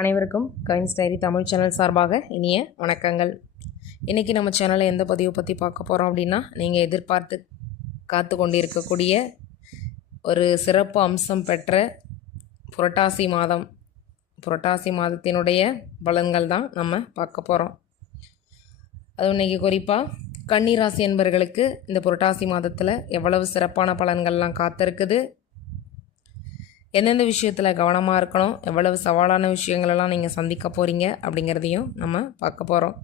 அனைவருக்கும் Cavin's diary Tamil channel சார்பாக இனிய வணக்கங்கள். இன்றைக்கி நம்ம சேனலில் எந்த பதிவை பற்றி பார்க்க போகிறோம் அப்படின்னா நீங்கள் எதிர்பார்த்து காத்து கொண்டிருக்கக்கூடிய ஒரு சிறப்பு அம்சம் பெற்ற புரட்டாசி மாதம் புரட்டாசி மாதத்தினுடைய பலன்கள் தான் நம்ம பார்க்க போகிறோம் அது இன்றைக்கி குறிப்பாக கன்னிராசி என்பவர்களுக்கு இந்த புரட்டாசி மாதத்தில் எவ்வளவு சிறப்பான பலன்கள்லாம் காத்திருக்குது எந்தெந்த விஷயத்தில் கவனமாக இருக்கணும் எவ்வளவு சவாலான விஷயங்களெல்லாம் நீங்கள் சந்திக்க போகிறீங்க அப்படிங்கிறதையும் நம்ம பார்க்க போகிறோம்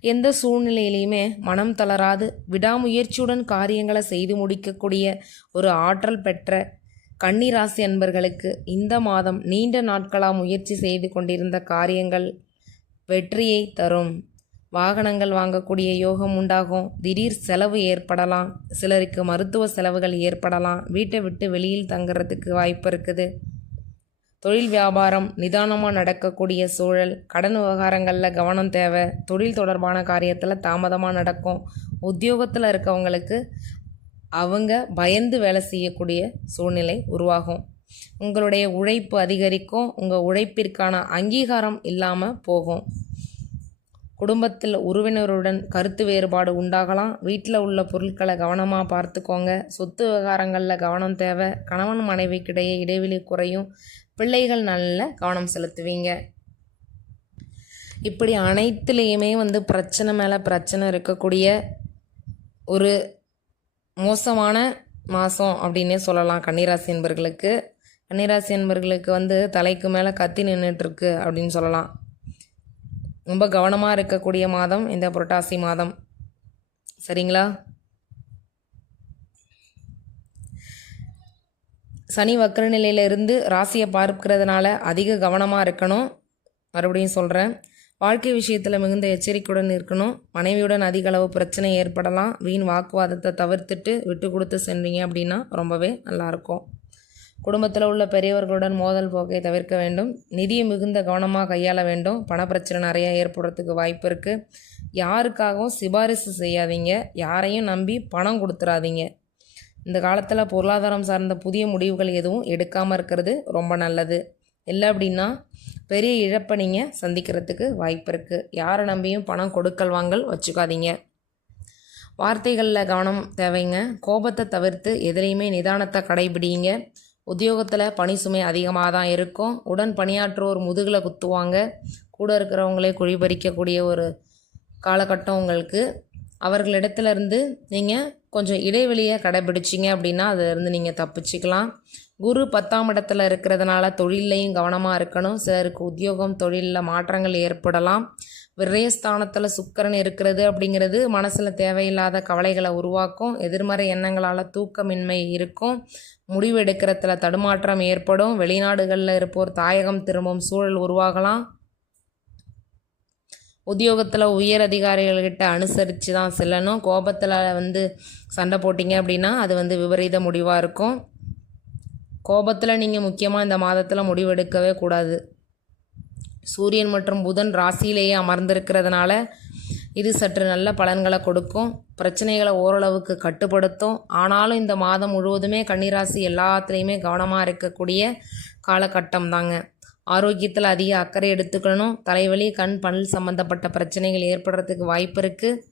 எந்த சூழ்நிலையிலையுமே மனம் தளராது விடாமுயற்சியுடன் காரியங்களை செய்து முடிக்கக்கூடிய ஒரு ஆற்றல் பெற்ற கன்னிராசி அன்பர்களுக்கு இந்த மாதம் நீண்ட நாட்களாக முயற்சி செய்து கொண்டிருந்த காரியங்கள் வெற்றியை தரும். வாகனங்கள் வாங்கக்கூடிய யோகம் உண்டாகும். திடீர் செலவு ஏற்படலாம். சிலருக்கு மருத்துவ செலவுகள் ஏற்படலாம். வீட்டை விட்டு வெளியில் தங்குறதுக்கு வாய்ப்பு இருக்குது. தொழில் வியாபாரம் நிதானமாக நடக்கக்கூடிய சூழல் கடன் விவகாரங்களில் கவனம் தேவை. தொழில் தொடர்பான காரியத்தில் தாமதமாக நடக்கும். உத்தியோகத்தில் இருக்கவங்களுக்கு அவங்க பயந்து வேலை செய்யக்கூடிய சூழ்நிலை உருவாகும். உங்களுடைய உழைப்பு அதிகரிக்கும். உங்கள் உழைப்பிற்கான அங்கீகாரம் இல்லாமல் போகும். குடும்பத்தில் உறவினருடன் கருத்து வேறுபாடு உண்டாகலாம். வீட்டில் உள்ள பொருட்களை கவனமாக பார்த்துக்கோங்க. சொத்து விவகாரங்களில் கவனம் தேவை. கணவன் மனைவிக்கிடையே இடைவெளி குறையும். பிள்ளைகள் நல்ல கவனம் செலுத்துவீங்க. இப்படி அனைத்துலேயுமே வந்து பிரச்சனை மேலே பிரச்சனை இருக்கக்கூடிய ஒரு மோசமான மாதம் அப்படின்னே சொல்லலாம் கன்னிராசி என்பர்களுக்கு. கன்னிராசி என்பர்களுக்கு வந்து தலைக்கு மேலே கத்தி நின்றுட்டுருக்கு அப்படின்னு சொல்லலாம். ரொம்ப கவனமாக இருக்கக்கூடிய மாதம் இந்த புரட்டாசி மாதம். சரிங்களா? சனி வக்கர நிலையிலிருந்து ராசியை பார்க்கிறதுனால அதிக கவனமாக இருக்கணும். மறுபடியும் சொல்கிறேன் வாழ்க்கை விஷயத்தில் மிகுந்த எச்சரிக்கையுடன் இருக்கணும். மனைவியுடன் அதிக அளவு பிரச்சனை ஏற்படலாம். வீண் வாக்குவாதத்தை தவிர்த்துட்டு விட்டு கொடுத்து சென்றீங்க அப்படின்னா ரொம்பவே நல்லாயிருக்கும் குடும்பத்தில் உள்ள பெரியவர்களுடன் மோதல் போக்கை தவிர்க்க வேண்டும். நிதியை மிகுந்த கவனமாக கையாள வேண்டும். பணப்பிரச்சனை நிறையா ஏற்படுறதுக்கு வாய்ப்பு இருக்குது யாருக்காகவும் சிபாரிசு செய்யாதீங்க. யாரையும் நம்பி பணம் கொடுத்துறாதீங்க. இந்த காலத்தில் பொருளாதாரம் சார்ந்த புதிய முடிவுகள் எதுவும் எடுக்காமல் இருக்கிறது ரொம்ப நல்லது. இல்லை அப்படின்னா பெரிய இழப்பை நீங்கள் சந்திக்கிறதுக்கு வாய்ப்பு இருக்குது யாரை நம்பியும் பணம் கொடுக்கல் வாங்கல் வச்சுக்காதீங்க. வார்த்தைகளில் கவனம் தேவைங்க. கோபத்தை தவிர்த்து எதிலையுமே நிதானத்தை கடைபிடிங்க. உத்தியோகத்தில் பணி சுமை அதிகமாக தான் இருக்கும். உடன் பணியாற்றுவோர் முதுகில் குத்துவாங்க. கூட இருக்கிறவங்களே குழிபறிக்கக்கூடிய ஒரு காலகட்டம் உங்களுக்கு. அவர்களிடத்துலேருந்து நீங்கள் கொஞ்சம் இடைவெளியை கடைபிடிச்சிங்க அப்படின்னா அதிலிருந்து நீங்கள் தப்பிச்சுக்கலாம். குரு பத்தாம் இடத்துல இருக்கிறதுனால தொழிலையும் கவனமாக இருக்கணும். சிலருக்கு உத்தியோகம் தொழிலில் மாற்றங்கள் ஏற்படலாம். விரயஸ்தானத்தில் சுக்கரன் இருக்கிறது அப்படிங்கிறது மனசில் தேவையில்லாத கவலைகளை உருவாக்கும். எதிர்மறை எண்ணங்களால் தூக்கமின்மை இருக்கும். முடிவு எடுக்கிறதுல தடுமாற்றம் ஏற்படும். வெளிநாடுகளில் இருப்போர் தாயகம் திரும்பும் சூழல் உருவாகலாம். உத்தியோகத்தில் உயர் அதிகாரிகள்கிட்ட அனுசரித்து தான் செல்லணும். கோபத்தில் வந்து சண்டை போட்டிங்க அப்படின்னா அது வந்து விபரீத முடிவாக இருக்கும். கோபத்தில் நீங்கள் முக்கியமாக இந்த மாதத்தில் முடிவெடுக்கவே கூடாது. சூரியன் மற்றும் புதன் ராசியிலேயே அமர்ந்திருக்கிறதுனால இது சற்று நல்ல பலன்களை கொடுக்கும். பிரச்சனைகளை ஓரளவுக்கு கட்டுப்படுத்தும். ஆனாலும் இந்த மாதம் முழுவதுமே கன்னிராசி எல்லாத்துலேயுமே கவனமாக இருக்கக்கூடிய காலகட்டம் தாங்க ஆரோக்கியத்தில் அதிக அக்கறை எடுத்துக்கணும். தலைவலி கண் பல் சம்மந்தப்பட்ட பிரச்சனைகள் ஏற்படுறதுக்கு வாய்ப்பு இருக்குது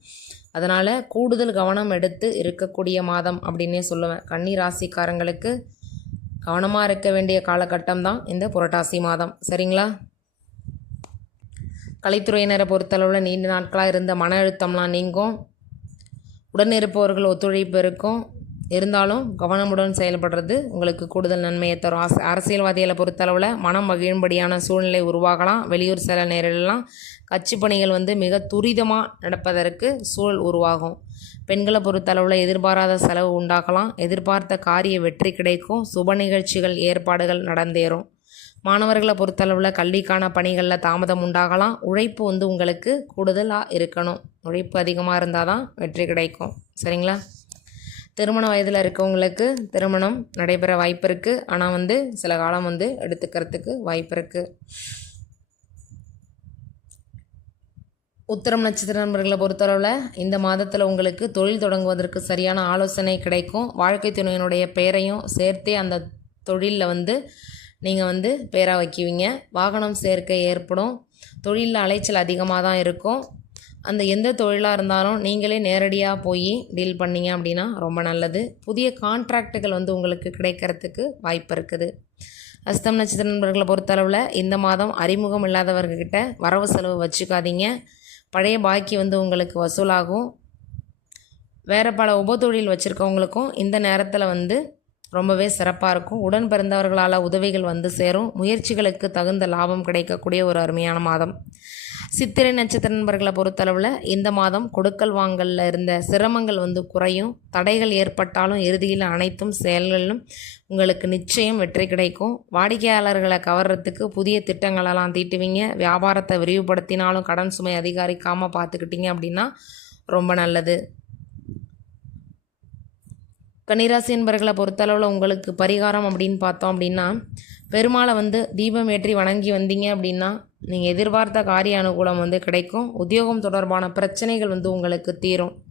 அதனால் கூடுதல் கவனம் எடுத்து இருக்கக்கூடிய மாதம் அப்படின்னே சொல்லுவேன். கன்னி ராசிக்காரங்களுக்கு கவனமாக இருக்க வேண்டிய காலகட்டம் தான் இந்த புரட்டாசி மாதம். சரிங்களா? கலைத்துறையினரை பொறுத்தளவில் நீண்ட நாட்களாக இருந்த மன அழுத்தம்லாம் நீங்கும். உடன் இருப்பவர்கள் ஒத்துழைப்பு இருக்கும். இருந்தாலும் கவனமுடன் செயல்படுறது உங்களுக்கு கூடுதல் நன்மையை தரும். அரசு அரசியல்வாதிகளை பொறுத்தளவில் மனம் மகிழும்படியான சூழ்நிலை உருவாகலாம். வெளியூர் சில நேரிலெல்லாம் கட்சி பணிகள் வந்து மிக துரிதமாக நடப்பதற்கு சூழல் உருவாகும். பெண்களை பொறுத்தளவில் எதிர்பாராத செலவு உண்டாகலாம். எதிர்பார்த்த காரிய வெற்றி கிடைக்கும். சுப நிகழ்ச்சிகள் ஏற்பாடுகள் நடந்தேறும். மாணவர்களை பொறுத்தளவில் கல்விக்கான பணிகளில் தாமதம் உண்டாகலாம். உழைப்பு வந்து உங்களுக்கு கூடுதலாக இருக்கணும். உழைப்பு அதிகமாக இருந்தால் தான் வெற்றி கிடைக்கும். சரிங்களா? திருமண வயதில் இருக்கவங்களுக்கு திருமணம் நடைபெற வாய்ப்பு இருக்குது ஆனால் வந்து சில காலம் வந்து எடுத்துக்கிறதுக்கு வாய்ப்பு இருக்குது உத்தரம் நட்சத்திர நண்பர்களை பொறுத்தளவில் இந்த மாதத்தில் உங்களுக்கு தொழில் தொடங்குவதற்கு சரியான ஆலோசனை கிடைக்கும். வாழ்க்கை துணையினுடைய பெயரையும் சேர்த்தே அந்த தொழிலில் வந்து நீங்கள் வந்து பேராக வைக்குவீங்க. வாகனம் சேர்க்கை ஏற்படும். தொழிலில் அலைச்சல் அதிகமாக தான் இருக்கும். அந்த எந்த தொழிலாக இருந்தாலும் நீங்களே நேரடியாக போய் டீல் பண்ணீங்க அப்படின்னா ரொம்ப நல்லது. புதிய கான்ட்ராக்டுகள் வந்து உங்களுக்கு கிடைக்கிறதுக்கு வாய்ப்பு இருக்குது. அஸ்தம் நட்சத்திர நண்பர்களை பொறுத்தளவில் இந்த மாதம் அறிமுகம் இல்லாதவர்கிட்ட வரவு செலவு வச்சுக்காதீங்க. பழைய பாக்கி வந்து உங்களுக்கு வசூலாகும். வேறு பல உபத்தொழில் வச்சுருக்கவங்களுக்கும் இந்த நேரத்தில் வந்து ரொம்பவே சிறப்பாக இருக்கும். உடன் பிறந்தவர்களால் உதவிகள் வந்து சேரும். முயற்சிகளுக்கு தகுந்த லாபம் கிடைக்கக்கூடிய ஒரு அருமையான மாதம். சித்திரை நட்சத்திர நண்பர்களை பொறுத்தளவில் இந்த மாதம் கொடுக்கல் வாங்கலில் இருந்த சிரமங்கள் வந்து குறையும். தடைகள் ஏற்பட்டாலும் இறுதியில் அனைத்தும் செயல்களிலும் உங்களுக்கு நிச்சயம் வெற்றி கிடைக்கும். வாடிக்கையாளர்களை கவர்றதுக்கு புதிய திட்டங்களெல்லாம் தீட்டுவீங்க. வியாபாரத்தை விரிவுபடுத்தினாலும் கடன் சுமை அதிகரிக்காமல் பார்த்துக்கிட்டீங்க அப்படின்னா ரொம்ப நல்லது. கன்னிராசி என்பர்களை பொறுத்தளவில் உங்களுக்கு பரிகாரம் அப்படின்னு பார்த்தோம் அப்படின்னா பெருமாளை வந்து தீபம் ஏற்றி வணங்கி வந்தீங்க அப்படின்னா நீங்கள் எதிர்பார்த்த காரிய அனுகூலம் வந்து கிடைக்கும். உத்தியோகம் தொடர்பான பிரச்சனைகள் வந்து உங்களுக்கு தீரும்.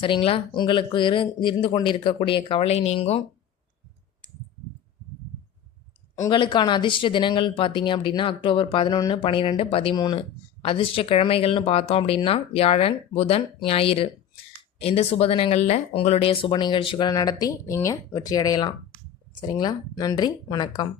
சரிங்களா? உங்களுக்கு இரு இருந்து கொண்டிருக்கக்கூடிய கவலை நீங்கும். உங்களுக்கான அதிர்ஷ்ட தினங்கள் பார்த்தீங்க அப்படின்னா அக்டோபர் பதினொன்று பன்னிரெண்டு பதிமூணு. அதிர்ஷ்ட கிழமைகள்னு பார்த்தோம் அப்படின்னா வியாழன் புதன் ஞாயிறு. இந்த சுப தினங்களில் உங்களுடைய சுப நிகழ்ச்சிகளை நடத்தி நீங்கள் வெற்றியடையலாம். சரிங்களா? நன்றி வணக்கம்.